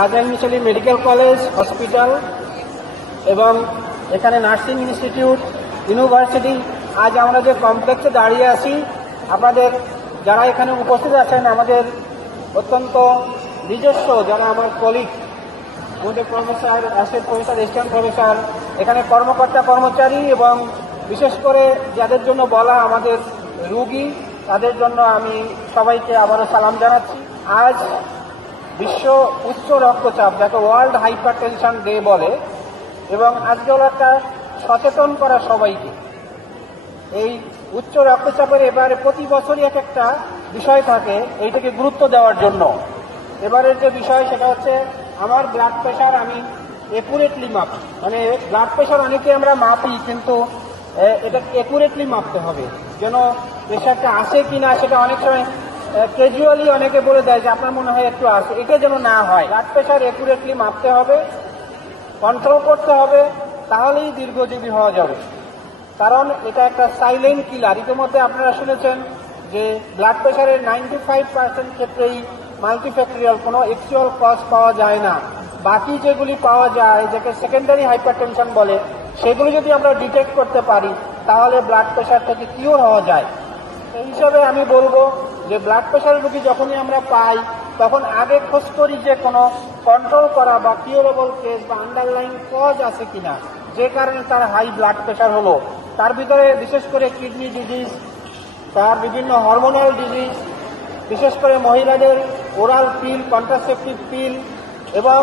হাজার মিশালি medical college, hospital এবং এখানে নার্সিং ইনস্টিটিউট, ইউনিভার্সিটি। আজ আমরা যে কমপ্লেক্সে দাঁড়িয়ে আছি, আপনাদের যারা এখানে উপস্থিত আছেন, আমাদের অত্যন্ত নিজস্ব যারা আমার কলিগ আমাদের professor assistant professor assistant professor এখানে কর্মকর্তা কর্মচারী এবং বিশেষ করে যাদের জন্য বলা আমাদের রুগী, তাদের জন্য আমি সবাইকে আবারও সালাম জানাচ্ছি। আজ বিশ্ব উচ্চ রক্তচাপ, যাকে ওয়ার্ল্ড হাইপার টেনশন ডে বলে, এবং আজকে হলো একটা সচেতন করা সবাইকে। এই উচ্চ রক্তচাপের এবারে প্রতি বছরই এক একটা বিষয় থাকে, এইটাকে গুরুত্ব দেওয়ার জন্য। এবারের যে বিষয়, সেটা হচ্ছে আমার ব্লাড প্রেশার আমি একুরেটলি মাপি মানে ব্লাড প্রেশার অনেকে আমরা মাপি, কিন্তু এটা একুরেটলি মাপতে হবে। যেন প্রেশারটা আসে কি না সেটা অনেক সময় ক্যাজুয়ালি অনেকে বলে দেয় যে আপনার মনে হয় একটু আসে এটা যেন না হয়। ব্লাড প্রেশার একুরেটলি মাপতে হবে কন্ট্রোল করতে হবে, তাহলেই দীর্ঘজীবী হওয়া যাবে। কারণ এটা একটা সাইলেন্ট কিলার ইতিমধ্যে আপনারা শুনেছেন যে ব্লাড প্রেশারের নাইনটি ফাইভ পার্সেন্ট ক্ষেত্রেই মাল্টিফ্যাক্টরিয়াল কোনো অ্যাকচুয়াল কজ পাওয়া যায় না। বাকি যেগুলি পাওয়া যায়, যাকে সেকেন্ডারি হাইপারটেনশন বলে, সেগুলি যদি আমরা ডিটেক্ট করতে পারি, তাহলে ব্লাড প্রেশার থেকে কিওর হওয়া যায়। সেই হিসাবে আমি বলব যে ব্লাড প্রেশার রোগী যখনই আমরা পাই, তখন আগে খোঁজ করি যে কোনো কন্ট্রোল করা বা কিওরেবল কেস বা আন্ডারলাইন কজ আছে কিনা, যে কারণে তার হাই ব্লাড প্রেশার হলো। তার ভিতরে বিশেষ করে কিডনি ডিজিজ তার বিভিন্ন হরমোনাল ডিজিজ বিশেষ করে মহিলাদের ওরাল পিল কন্ট্রাসেপটিভ পিল এবং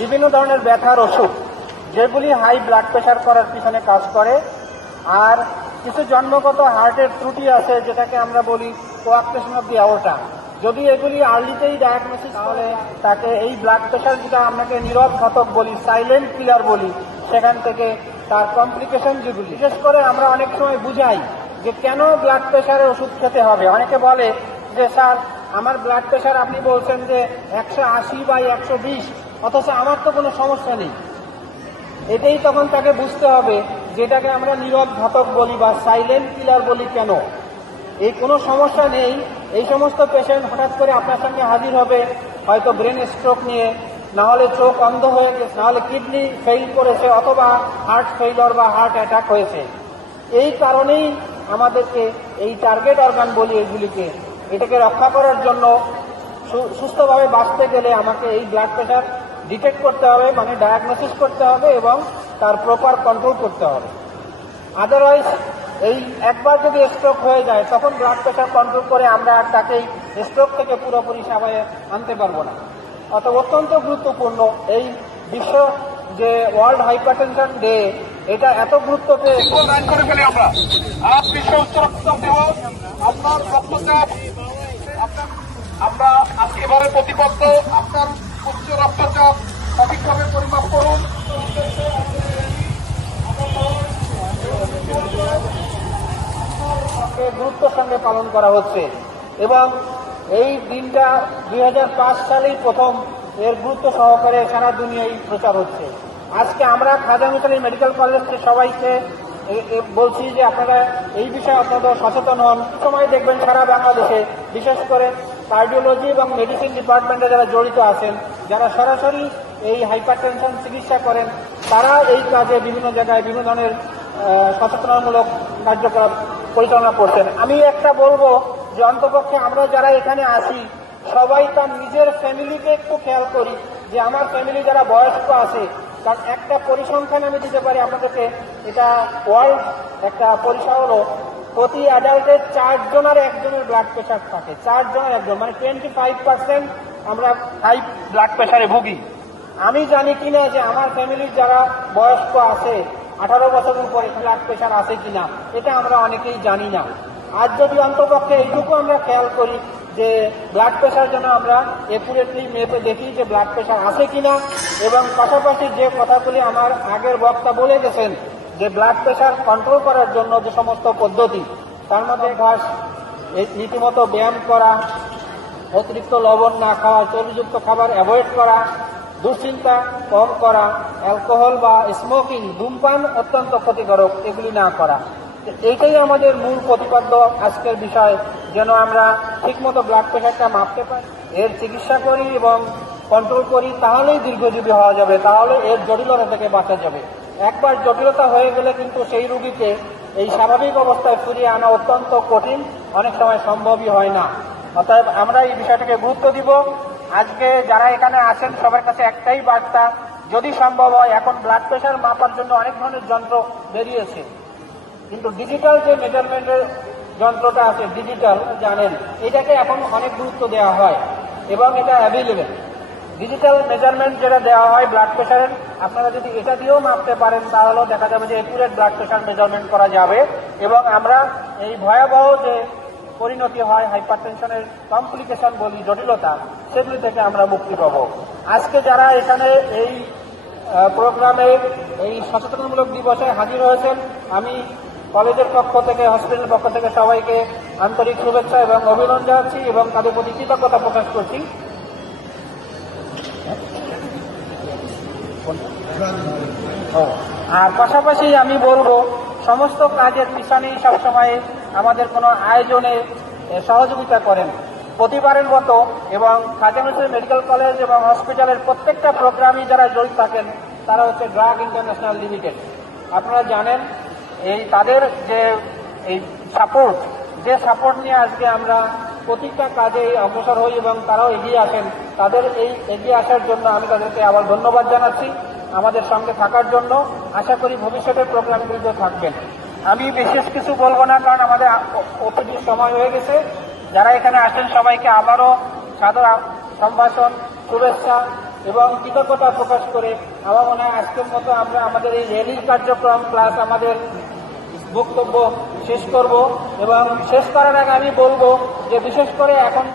বিভিন্ন ধরনের ব্যথার ওষুধ, যেগুলি হাই ব্লাড প্রেশার করার পিছনে কাজ করে। আর কিছু জন্মগত হার্টের ত্রুটি আছে, যেটাকে আমরা বলি কোয়াক্টেশন অফ দি আওয়ারটা যদি এগুলি আর্লিতেই ডায়াগনোসিস তাহলে তাকে এই ব্লাড প্রেশার যেটা আপনাকে নীরব ঘাতক বলি সাইলেন্ট কিলার বলি, সেখান থেকে তার কমপ্লিকেশন যেগুলি। বিশেষ করে আমরা অনেক সময় বুঝাই যে কেন ব্লাড প্রেশারের ওষুধ খেতে হবে। অনেকে বলে যে, স্যার, আমার ব্লাড প্রেশার আপনি বলছেন যে একশো আশি বাই একশো বিশ, অথচ আমার তো কোনো সমস্যা নেই। এটাই তখন তাকে বুঝতে হবে যেটাকে আমরা নীরব ঘাতক বলি বা সাইলেন্ট কিলার বলি কেন। এই কোনো সমস্যা নেই। এই সমস্ত পেশেন্ট হঠাৎ করে আপনার সঙ্গে হাজির হবে, হয়তো ব্রেন স্ট্রোক নিয়ে, না হলে চোখ অন্ধ হয়ে গেছে, না হলে কিডনি ফেল করেছে অথবা হার্ট ফেইলর বা হার্ট অ্যাটাক হয়েছে। এই কারণেই আমাদেরকে এই টার্গেট অর্গান বলি এগুলিকে, এটাকে রক্ষা করার জন্য সুস্থভাবে বাঁচতে গেলে আমাকে এই ব্লাড প্রেশার ডিটেক্ট করতে হবে মানে ডায়াগনোসিস করতে হবে এবং তার প্রপার কন্ট্রোল করতে হবে। আদারওয়াইজ এই একবার যদি স্ট্রোক হয়ে যায়, তখন ব্লাড প্রেশার কন্ট্রোল করে আমরা আর তাকেই স্ট্রোক থেকে পুরোপুরি সেবায় আনতে পারব না। অত অত্যন্ত গুরুত্বপূর্ণ এই বিশ্ব যে ওয়ার্ল্ড হাইপারটেনশন ডে এটা এত গুরুত্ব পেয়ে আমরা। উচ্চ রক্তচাপ আপনার আমরা আজকে এবারে প্রতিবদ্ধ আপনার উচ্চ রক্তচাপ সঠিকভাবে পরিমাপ করুন কে সঙ্গে পালন করা হচ্ছে। এবং এই দিনটা দুই হাজার পাঁচ সালেই প্রথম এর গুরুত্ব সহকারে সারা দুনিয়ায় প্রচার হচ্ছে। আজকে আমরা খাজা মিতালি মেডিকেল কলেজকে সবাইকে বলছি যে আপনারা এই বিষয়ে আপনাদের সচেতন হন। সময় দেখবেন সারা বাংলাদেশে বিশেষ করে কার্ডিওলজি এবং মেডিসিন ডিপার্টমেন্টে যারা জড়িত আছেন যারা সরাসরি এই হাইপার টেনশন চিকিৎসা করেন তারা এই কাজে বিভিন্ন জায়গায় বিভিন্ন ধরনের আহ, সচেতনতামূলক কার্যকলাপ পরিচালনা করছেন আমি একটা বলব যে অন্তপক্ষে আমরা যারা এখানে আসি সবাই তার নিজের ফ্যামিলিকে একটু খেয়াল করি যে আমার ফ্যামিলি যারা বয়স্ক আছে, তার একটা পরিসংখ্যান আমি দিতে পারি আপনাদেরকে। এটা ওয়ার্ল্ড একটা পরিসংখ্যান হলো, প্রতি অ্যাডাল্টের চারজনের একজনের ব্লাড প্রেশার থাকে। চারজনের একজন মানে টোয়েন্টি ফাইভ পার্সেন্ট আমরা হাই ব্লাড প্রেশারে ভুগি। আমি জানি কিনা যে আমার ফ্যামিলির যারা বয়স্ক আছে আঠারো বছরের উপরে ব্লাড প্রেশার আছে কিনা, এটা আমরা অনেকেই জানি না। আজ যদি অন্তপক্ষে এইটুকু আমরা খেয়াল করি যে ব্লাড প্রেশার যেন আমরা একুরেটলি মেপে দেখি যে ব্লাড প্রেশার আছে কিনা, এবং পাশাপাশি যে কথাগুলি আমার আগের বক্তা বলে গেছেন যে ব্লাড প্রেশার কন্ট্রোল করার জন্য যে সমস্ত পদ্ধতি, তার মধ্যে ঘাস রীতিমতো ব্যায়াম করা, অতিরিক্ত লবণ না খাওয়া চর্বিযুক্ত খাবার অ্যাভয়েড করা দুশ্চিন্তা কম করা অ্যালকোহল বা স্মোকিং ধূমপান অত্যন্ত ক্ষতিকারক, এগুলি না করা। এইটাই আমাদের মূল প্রতিপাদ্য আজকের বিষয়, যেন আমরা ঠিকমতো ব্লাড প্রেশারটা মাপতে পারি, এর চিকিৎসা করি এবং কন্ট্রোল করি, তাহলেই দীর্ঘজীবী হওয়া যাবে, তাহলে এর জটিলতা থেকে বাঁচা যাবে। একবার জটিলতা হয়ে গেলে কিন্তু সেই রুগীকে এই স্বাভাবিক অবস্থায় ফিরিয়ে আনা অত্যন্ত কঠিন, অনেক সময় সম্ভবই হয় না। অতএব আমরা এই বিষয়টাকে গুরুত্ব দিব আজকে যারা এখানে আসেন সবার কাছে একটাই বার্তা, যদি সম্ভব হয়, এখন ব্লাড প্রেশার মাপার জন্য অনেক ধরনের যন্ত্র বেরিয়েছে। কিন্তু ডিজিটাল যে মেজারমেন্টের যন্ত্রটা আছে ডিজিটাল জানেন, এটাকে এখন অনেক গুরুত্ব দেওয়া হয় এবং এটা অ্যাভেলেবেল ডিজিটাল মেজারমেন্ট যেটা দেওয়া হয় ব্লাড প্রেশারের আপনারা যদি এটা দিয়েও মাপতে পারেন, তাহলেও দেখা যাবে যে একুরেট ব্লাড প্রেশার মেজারমেন্ট করা যাবে। এবং আমরা এই ভয়াবহ যে পরিণতি হয় হাইপার টেনশনের কমপ্লিকেশন বলি জটিলতা সেগুলি থেকে আমরা মুক্তি পাব। আজকে যারা এখানে এই প্রোগ্রামে এই সচেতনমূলক দিবসে হাজির হয়েছেন আমি কলেজের পক্ষ থেকে হসপিটালের পক্ষ থেকে সবাইকে আন্তরিক শুভেচ্ছা এবং অভিনন্দন জানাচ্ছি এবং তাদের প্রতি কৃতজ্ঞতা প্রকাশ করছি। ও, আর পাশাপাশি আমি বলব সমস্ত কাজের পিছনেই সবসময় আমাদের কোনো আয়োজনে সহযোগিতা করেন। প্রতিবারের মতো এবং নজরুল মেডিকেল কলেজ এবং হসপিটালের প্রত্যেকটা প্রোগ্রামই যারা জড়িত থাকেন, তারা হচ্ছে ড্রাগ ইন্টারন্যাশনাল লিমিটেড। আপনারা জানেন, এই তাদের যে, এই সাপোর্ট, যে সাপোর্ট নিয়ে আজকে আমরা প্রতিটা কাজে অগ্রসর হই এবং তারাও এগিয়ে আসেন, তাদের এই এগিয়ে আসার জন্য আমি তাদেরকে আবার ধন্যবাদ জানাচ্ছি আমাদের সঙ্গে থাকার জন্য। আশা করি ভবিষ্যতের প্রোগ্রামগুলিতে থাকবেন। আমি বিশেষ কিছু বলব না, কারণ আমাদের ওপিডির সময় হয়ে গেছে। যারা এখানে আসেন, সবাইকে আবারও সাদর সম্ভাষণ, শুভেচ্ছা এবং কৃতজ্ঞতা প্রকাশ করে আমার মনে হয় আজকের মতো আমরা আমাদের এই র্যালি কার্যক্রম প্লাস আমাদের বক্তব্য শেষ করব এবং শেষ করার আগে আমি বলব যে বিশেষ করে এখন